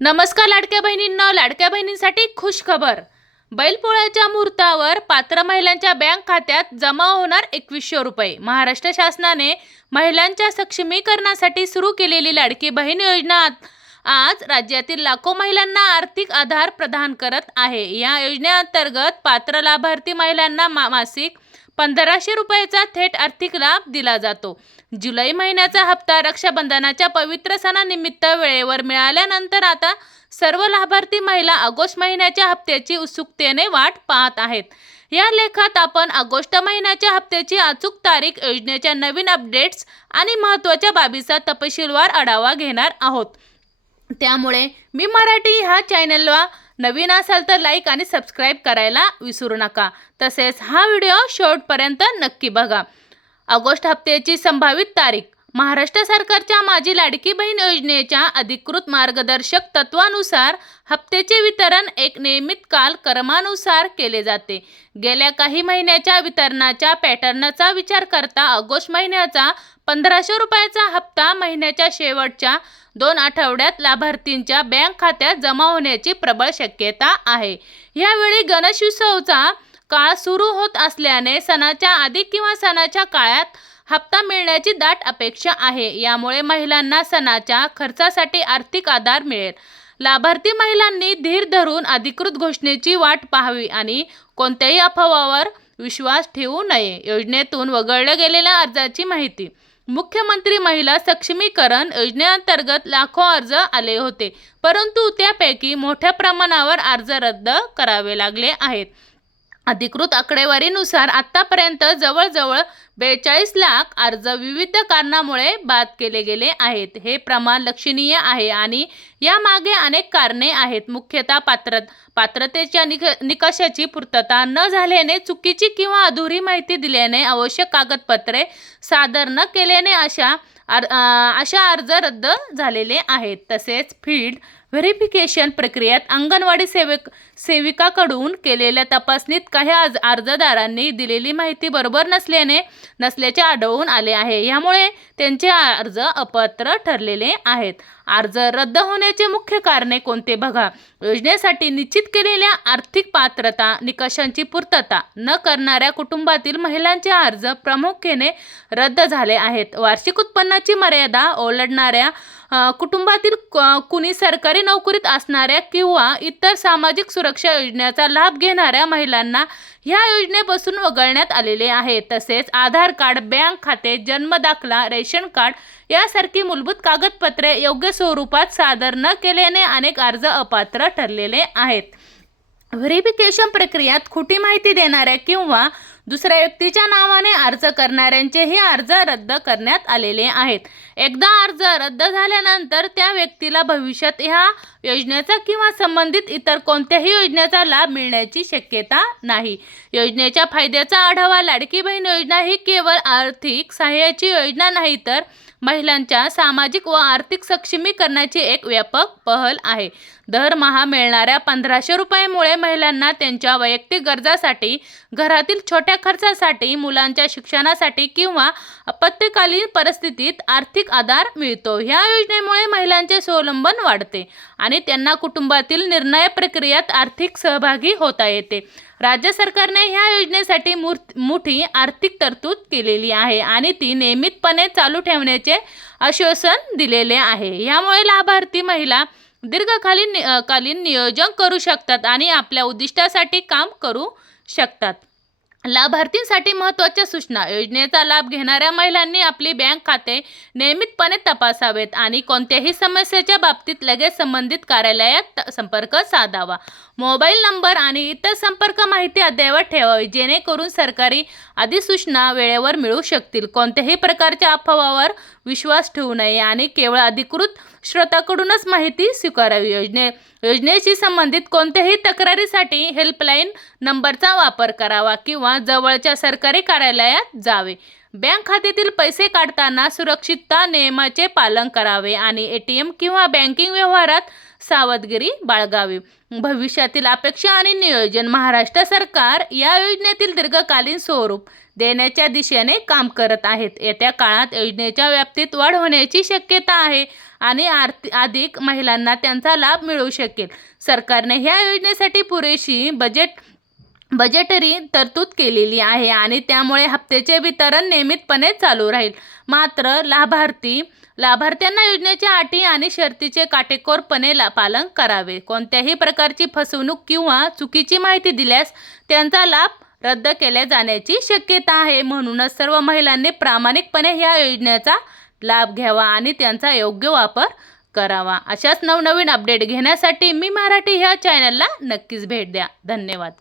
नमस्कार लाडक्या बहिणींना लाडक्या बहिणींसाठी खुश खबर. बैलपोळ्याच्या मुहूर्तावर पात्र महिलांच्या बँक खात्यात जमा होणार एकवीसशे रुपये. महाराष्ट्र शासनाने महिलांच्या सक्षमीकरणासाठी सुरू केलेली लाडकी बहीण योजना आज राज्यातील लाखो महिलांना आर्थिक आधार प्रदान करत आहे. या योजनेअंतर्गत पात्र लाभार्थी महिलांना मा- मासिक पंधराशे रुपयाचा थेट आर्थिक लाभ दिला जातो. जुलै महिन्याचा हप्ता रक्षाबंधनाच्या पवित्र सणानिमित्त वेळेवर मिळाल्यानंतर आता सर्व लाभार्थी महिला ऑगस्ट महिन्याच्या हप्त्याची उत्सुकतेने वाट पाहत आहेत. या लेखात आपण ऑगस्ट महिन्याच्या हप्त्याची अचूक तारीख योजनेच्या नवीन अपडेट्स आणि महत्त्वाच्या बाबीचा तपशीलवार आढावा घेणार आहोत. त्यामुळे मी मराठी ह्या चॅनलला नवीन असाल तर लाईक आणि सबस्क्राईब करायला विसरू नका. तसेच हा व्हिडिओ शेवटपर्यंत नक्की बघा. ऑगस्ट हप्त्याची संभावित तारीख. महाराष्ट्र सरकारच्या माझी लाडकी बहीण योजनेच्या अधिकृत मार्गदर्शक तत्वानुसार हप्त्याचे वितरण एक नियमित काल क्रमानुसार केले जाते. गेल्या काही महिन्याच्या वितरणाच्या पॅटर्नचा विचार करता ऑगस्ट महिन्याचा पंधराशे रुपयाचा हप्ता महिन्याच्या शेवटच्या दोन आठवड्यात लाभार्थींच्या बँक खात्यात जमा होण्याची प्रबळ शक्यता आहे. यावेळी गणेशोत्सवचा काळ सुरू होत असल्याने सणाच्या आधी किंवा सणाच्या काळात हप्ता मिळण्याची दाट अपेक्षा आहे. यामुळे महिलांना सणाच्या खर्चासाठी आर्थिक आधार मिळेल. लाभार्थी महिलांनी धीर धरून अधिकृत घोषणेची वाट पाहावी आणि कोणत्याही अफवावर विश्वास ठेवू नये योजनेतून वगळल्या गेलेल्या अर्जाची माहिती. मुख्यमंत्री महिला सक्षमीकरण योजनेअंतर्गत लाखो अर्ज आले होते परंतु त्यापैकी मोठ्या प्रमाणावर अर्ज रद्द करावे लागले आहेत. अधिकृत आकडेवारीनुसार आतापर्यंत जवळजवळ बेचाळीस लाख अर्ज विविध कारणामुळे बाद केले गेले आहेत. हे प्रमाण लक्षणीय आहे आणि यामागे अनेक कारणे आहेत. मुख्यतः पात्र पात्रतेच्या निक निकषाची पूर्तता न झाल्याने चुकीची किंवा अधुरी माहिती दिल्याने आवश्यक कागदपत्रे सादर न केल्याने अशा अर अशा अर्ज रद्द झालेले आहेत. तसेच फील्ड व्हेरिफिकेशन प्रक्रियेत अंगणवाडी सेवक सेविकाकडून केलेल्या तपासणीत काही आज अर्जदारांनी दिलेली माहिती बरोबर नसल्याने नसल्याचे आढळून आले आहे. यामुळे त्यांचे अर्ज अपात्र ठरलेले आहेत. अर्ज रद्द होण्याचे मुख्य कारणे कोणते बघा. योजनेसाठी निश्चित केलेल्या आर्थिक पात्रता निकषांची पूर्तता न करणाऱ्या कुटुंबातील महिलांचे अर्ज प्रामुख्याने रद्द झाले आहेत. वार्षिक उत्पन्नाची मर्यादा ओलांडणाऱ्या कुटुंबातील क- कुणी सरकारी नोकरीत असणाऱ्या किंवा इतर सामाजिक सुरक्षा योजनेचा लाभ घेणाऱ्या महिलांना ह्या योजनेपासून वगळण्यात आलेले आहे. तसेच आधार कार्ड बँक खाते जन्म दाखला रेशन कार्ड यासारखी मूलभूत कागदपत्रे योग्य स्वरूपात सादर न केल्याने अनेक अर्ज अपात्र ठरलेले आहेत. व्हेरिफिकेशन प्रक्रियात खोटी माहिती देणाऱ्या किंवा दुसऱ्या व्यक्तीच्या नावाने अर्ज करणाऱ्यांचेही अर्ज रद्द करण्यात आलेले आहेत. एकदा अर्ज रद्द झाल्यानंतर त्या व्यक्तीला भविष्यात ह्या योजनेचा किंवा संबंधित इतर कोणत्याही योजनेचा लाभ मिळण्याची शक्यता नाही. योजनेच्या फायद्याचा आढावा लाडकी बहीण योजना ही केवळ आर्थिक सहाय्याची योजना नाही तर महिलांच्या सामाजिक व आर्थिक सक्षमीकरणाची एक व्यापक पहल आहे. दरमहा मिळणाऱ्या पंधराशे रुपयामुळे महिलांना त्यांच्या वैयक्तिक गरजासाठी घरातील छोट्या खर्चासाठी मुलांच्या शिक्षणासाठी किंवा आपत्कालीन परिस्थितीत आर्थिक आधार मिळतो. ह्या योजनेमुळे महिलांचे स्वावलंबन वाढते आणि त्यांना कुटुंबातील निर्णय प्रक्रियेत आर्थिक सहभागी होता येते. राज्य सरकारने ह्या योजनेसाठी मोठी आर्थिक तरतूद केलेली आहे आणि ती नियमितपणे चालू ठेवण्याचे आश्वासन दिलेले आहे. यामुळे लाभार्थी महिला दीर्घकालीन कालीन नियोजन करू शकतात आणि आपल्या उद्दिष्टासाठी काम करू शकतात. लाभार्थींसाठी महत्त्वाच्या सूचना. योजनेचा लाभ घेणाऱ्या महिलांनी आपली बँक खाते नियमितपणे तपासावेत आणि कोणत्याही समस्येच्या बाबतीत लगेच संबंधित कार्यालयात त- संपर्क साधावा. मोबाईल नंबर आणि इतर संपर्क माहिती अद्ययावत ठेवावी जेणेकरून सरकारी अधिसूचना वेळेवर मिळू शकतील. कोणत्याही प्रकारच्या अफवावर विश्वास ठेवू नये आणि केवळ अधिकृत स्रोताकडूनच माहिती स्वीकारावी. योजने योजनेशी संबंधित कोणत्याही तक्रारीसाठी हेल्पलाईन नंबरचा वापर करावा किंवा जवळच्या सरकारी कार्यालयात जावे. बँक खात्यातील पैसे काढताना सुरक्षितता नियमाचे पालन करावे आणि ए टी एम किंवा बँकिंग व्यवहारात सावधगिरी बाळगावी. भविष्यातील अपेक्षा आणि नियोजन महाराष्ट्र सरकार या योजनेतील दीर्घकालीन स्वरूप देण्याच्या दिशेने काम करत आहेत. येत्या काळात योजनेच्या व्याप्तीत वाढ होण्याची शक्यता आहे. आणि आर्थिक अधिक महिलांना त्यांचा लाभ मिळू शकेल. सरकारने ह्या योजनेसाठी पुरेशी बजेट बजेटरी तरतूद केलेली आहे आणि त्यामुळे हप्त्याचे वितरण नियमितपणे चालू राहील. मात्र लाभार्थी लाभार्थ्यांना योजनेच्या अटी आणि शर्तीचे काटेकोरपणे ला पालन करावे. कोणत्याही प्रकारची फसवणूक किंवा चुकीची माहिती दिल्यास त्यांचा लाभ रद्द केल्या जाण्याची शक्यता आहे. म्हणूनच सर्व महिलांनी प्रामाणिकपणे ह्या योजनेचा लाभ घ्यावा आणि त्यांचा योग्य वापर करावा. अशाच नवनवीन अपडेट घेण्यासाठी मी मराठी ह्या चॅनलला नक्कीच भेट द्या. धन्यवाद.